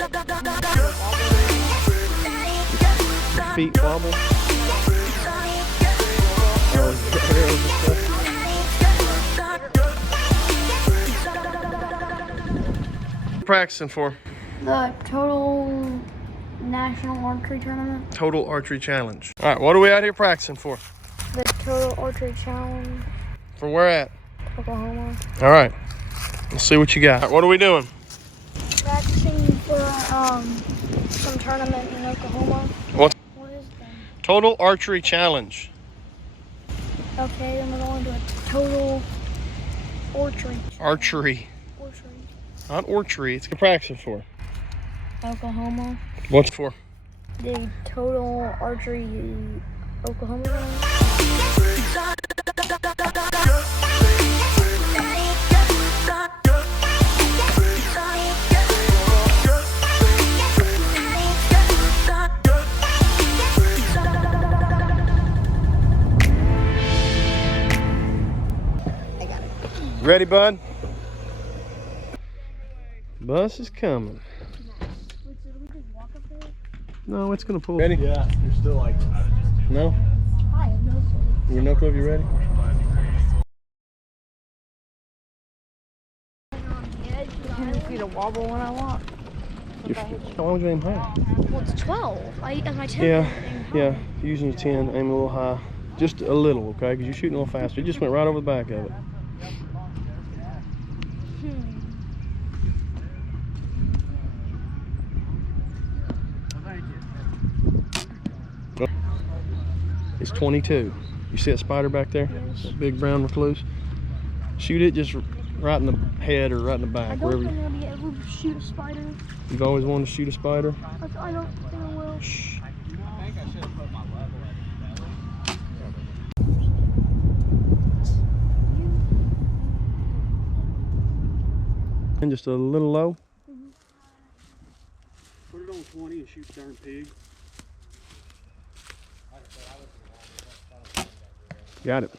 Your feet wobble. Practicing for? The total national archery tournament. Total archery challenge. All right, what are we out here practicing for? The total archery challenge. For where at? Oklahoma. All right, let's see what you got. All right, what are we doing? Practicing for some tournament in Oklahoma. What is that? Total archery challenge. Okay, then we're going to a total archery. Archery. Archery. Not archery, it's practicing for. Oklahoma. What's for? The total archery Oklahoma. Ready, bud? Bus is coming. No, it's gonna pull. Ready? Yeah, you're still like. No? You're no clue if you're ready? I can feel a wobble when I walk. How long would you aim high? Well, it's 12. As my 10. Yeah. Using your 10, aim a little high. Just a little, okay? Because you're shooting a little faster. It just went right over the back of it. It's 22. You see that spider back there? Yes. That big brown recluse? Shoot it just right in the head or right in the back. I don't think I'll be able to shoot a spider. You've always wanted to shoot a spider? I don't think I will. Shh. I think I should have put my level. And just a little low. Put it on 20 and shoot the darn pig. Got it.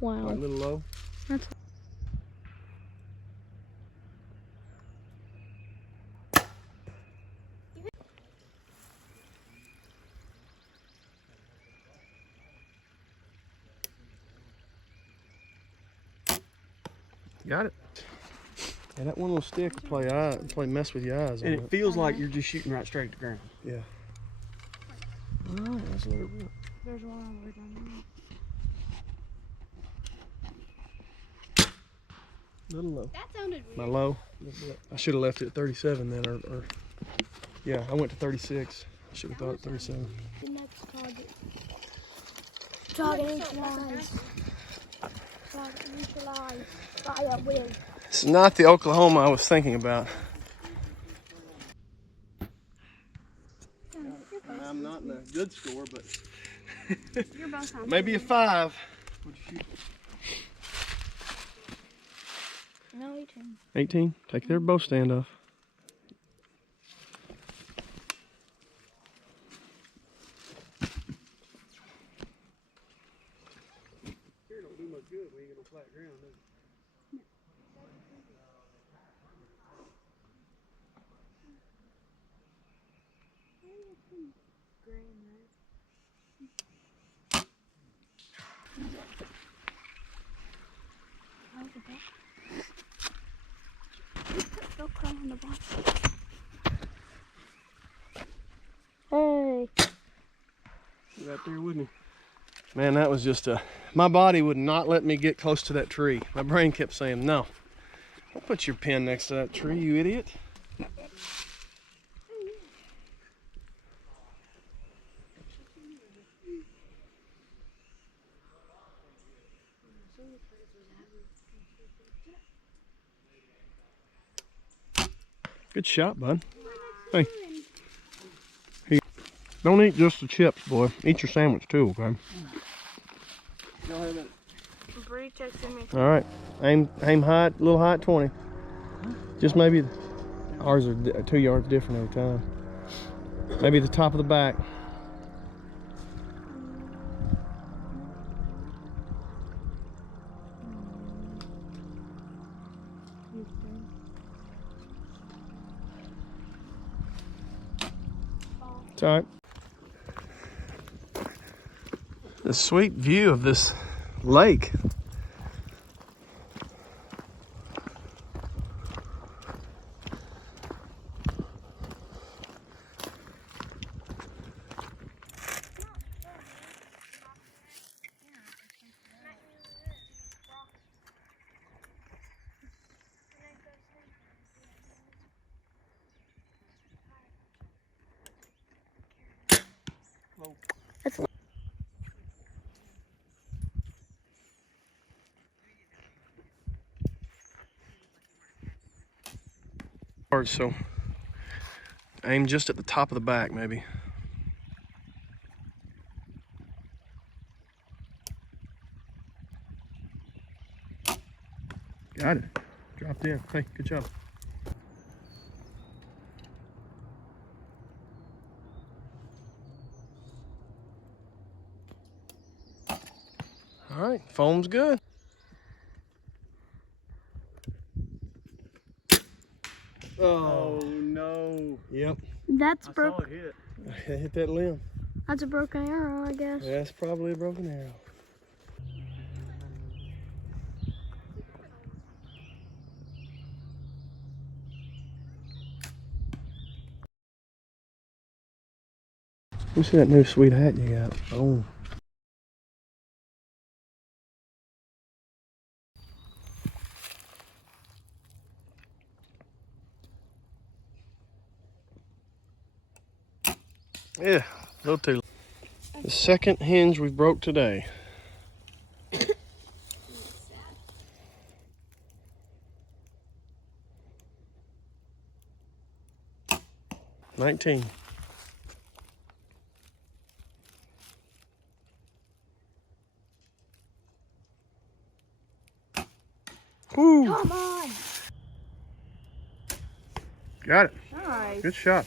Wow. A little low. That's Got it. Yeah, that one little stick will play mess with your eyes. And on it feels like you're just shooting right straight at the ground. Yeah. All right, let's let it rip. There's one over down Little low. That sounded weird. My low. I should have left it at 37 then, or yeah, I went to 36. I should have thought at 37. The next target. Target neutralized. Target neutralized. Fire with. This is not the Oklahoma I was thinking about. I'm not in a good score, but You're both on. maybe a 5. What'd you shoot? No, 18. 18. Take their bow stand off. Here don't do much good when you get on flat ground, does it? Hey. Right there with me. Man, that was just my body would not let me get close to that tree. My brain kept saying, no, don't put your pin next to that tree, you idiot. Good shot, bud. Hey. Don't eat just the chips, boy. Eat your sandwich too, okay? Bree texted me. All right. Aim high, a little high at 20. Just maybe, ours are 2 yards different every time. Maybe the top of the back. It's all right. The sweet view of this lake. That's Hard, so aim just at the top of the back, maybe. Got it. Dropped in. Hey, good job. All right, foam's good. Oh no. Yep. That's I saw broke. it hit. I hit that limb. That's a broken arrow, I guess. Yeah, that's probably a broken arrow. Let me see that new sweet hat you got. Oh. Yeah, a little too. The second hinge we broke today. 19. Woo! Come on. Got it. Nice. Good shot.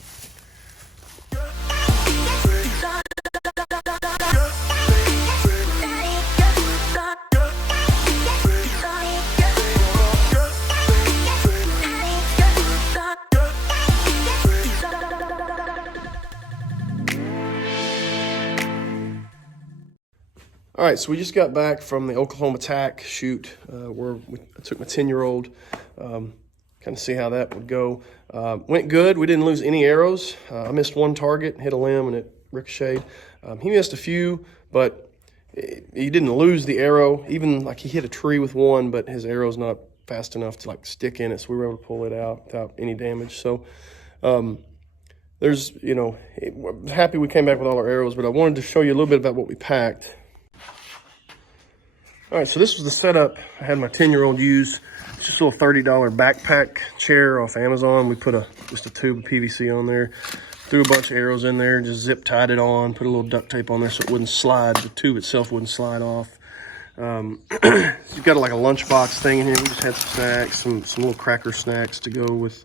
All right, so we just got back from the Oklahoma TAC shoot where I took my 10-year-old, kind of see how that would go. Went good. We didn't lose any arrows. I missed one target, hit a limb, and it ricocheted. He missed a few, but he didn't lose the arrow. Even like he hit a tree with one, but his arrow's not fast enough to like stick in it, so we were able to pull it out without any damage. So there's, you know, happy we came back with all our arrows, but I wanted to show you a little bit about what we packed. All right, so this was the setup I had my 10-year-old use. It's just a little $30 backpack chair off Amazon. We put just a tube of PVC on there, threw a bunch of arrows in there, just zip tied it on, put a little duct tape on there so it wouldn't slide. The tube itself wouldn't slide off. You've got like a lunchbox thing in here. We just had some snacks, some little cracker snacks to go with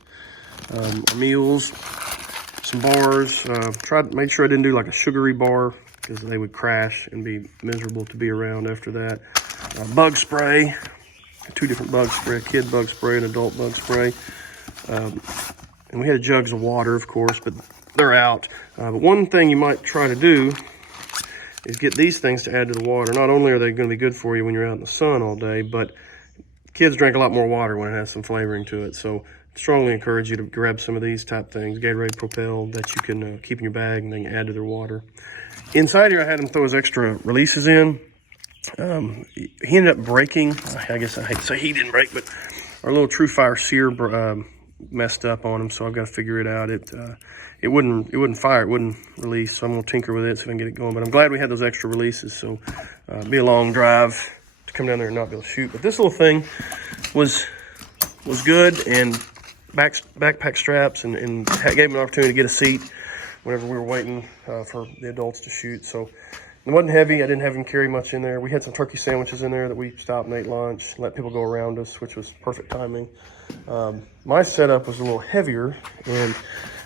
our meals, some bars. Made sure I didn't do like a sugary bar because they would crash and be miserable to be around after that. Bug spray, 2 different bug spray, kid bug spray and adult bug spray. And we had jugs of water, of course, but they're out. But one thing you might try to do is get these things to add to the water. Not only are they going to be good for you when you're out in the sun all day, but kids drink a lot more water when it has some flavoring to it. So I strongly encourage you to grab some of these type things, Gatorade Propel, that you can keep in your bag and then add to their water. Inside here, I had him throw his extra releases in. He ended up breaking. I guess I hate to say he didn't break, but our little True Fire sear messed up on him, so I've got to figure it out. It wouldn't fire, it wouldn't release, so I'm gonna tinker with it so I can get it going. But I'm glad we had those extra releases, so it'd be a long drive to come down there and not be able to shoot. But this little thing was good, and backpack straps, and gave him an opportunity to get a seat whenever we were waiting for the adults to shoot. So it wasn't heavy. I didn't have him carry much in there. We had some turkey sandwiches in there that we stopped and ate lunch, let people go around us, which was perfect timing. My setup was a little heavier, and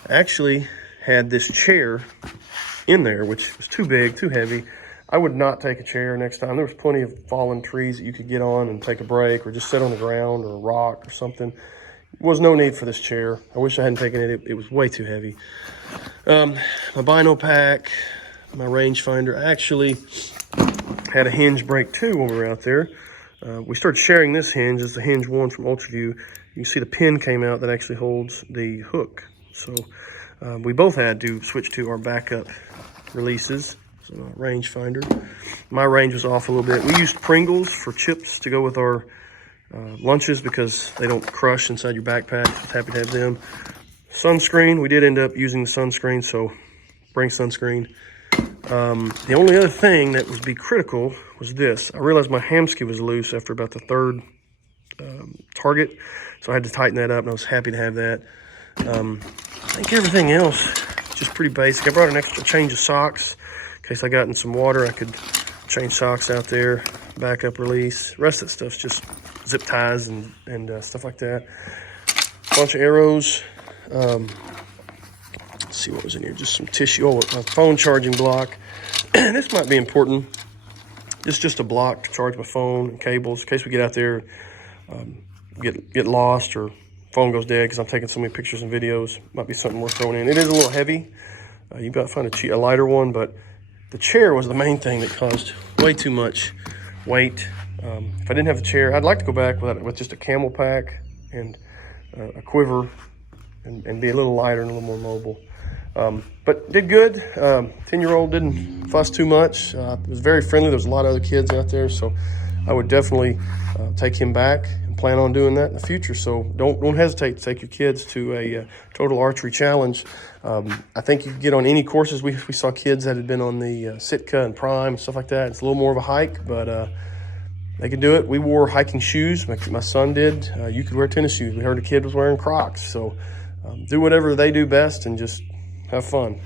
I actually had this chair in there, which was too big, too heavy. I would not take a chair next time. There was plenty of fallen trees that you could get on and take a break, or just sit on the ground or a rock or something. There was no need for this chair. I wish I hadn't taken it. It was way too heavy. My bino pack, my rangefinder. I actually had a hinge break too when we were out there. We started sharing this hinge. It's the hinge 1 from UltraView. You can see the pin came out that actually holds the hook. So we both had to switch to our backup releases. So rangefinder. My range was off a little bit. We used Pringles for chips to go with our lunches because they don't crush inside your backpack. I was happy to have them. Sunscreen, we did end up using the sunscreen, so bring sunscreen. The only other thing that would be critical was this. I realized my hamski was loose after about the 3rd target, so I had to tighten that up, and I was happy to have that. I think everything else just pretty basic. I brought an extra change of socks in case I got in some water. I could change socks out there, backup release. The rest of that stuff's just zip ties and stuff like that. Bunch of arrows. Let's see what was in here. Just some tissue. Oh, a phone charging block. This might be important. It's just a block to charge my phone and cables in case we get out there, get lost or phone goes dead because I'm taking so many pictures and videos. Might be something worth throwing in. It is a little heavy. You got to find a lighter one, but the chair was the main thing that caused way too much weight. If I didn't have the chair, I'd like to go back with just a camel pack and a quiver and be a little lighter and a little more mobile. But did good. 10-year-old didn't fuss too much. It was very friendly. There was a lot of other kids out there, so I would definitely take him back and plan on doing that in the future. So don't hesitate to take your kids to a total archery challenge. I think you can get on any courses. We saw kids that had been on the Sitka and Prime, stuff like that. It's a little more of a hike, but they could do it. We wore hiking shoes. My son did. You could wear tennis shoes. We heard a kid was wearing Crocs. So do whatever they do best and just have fun.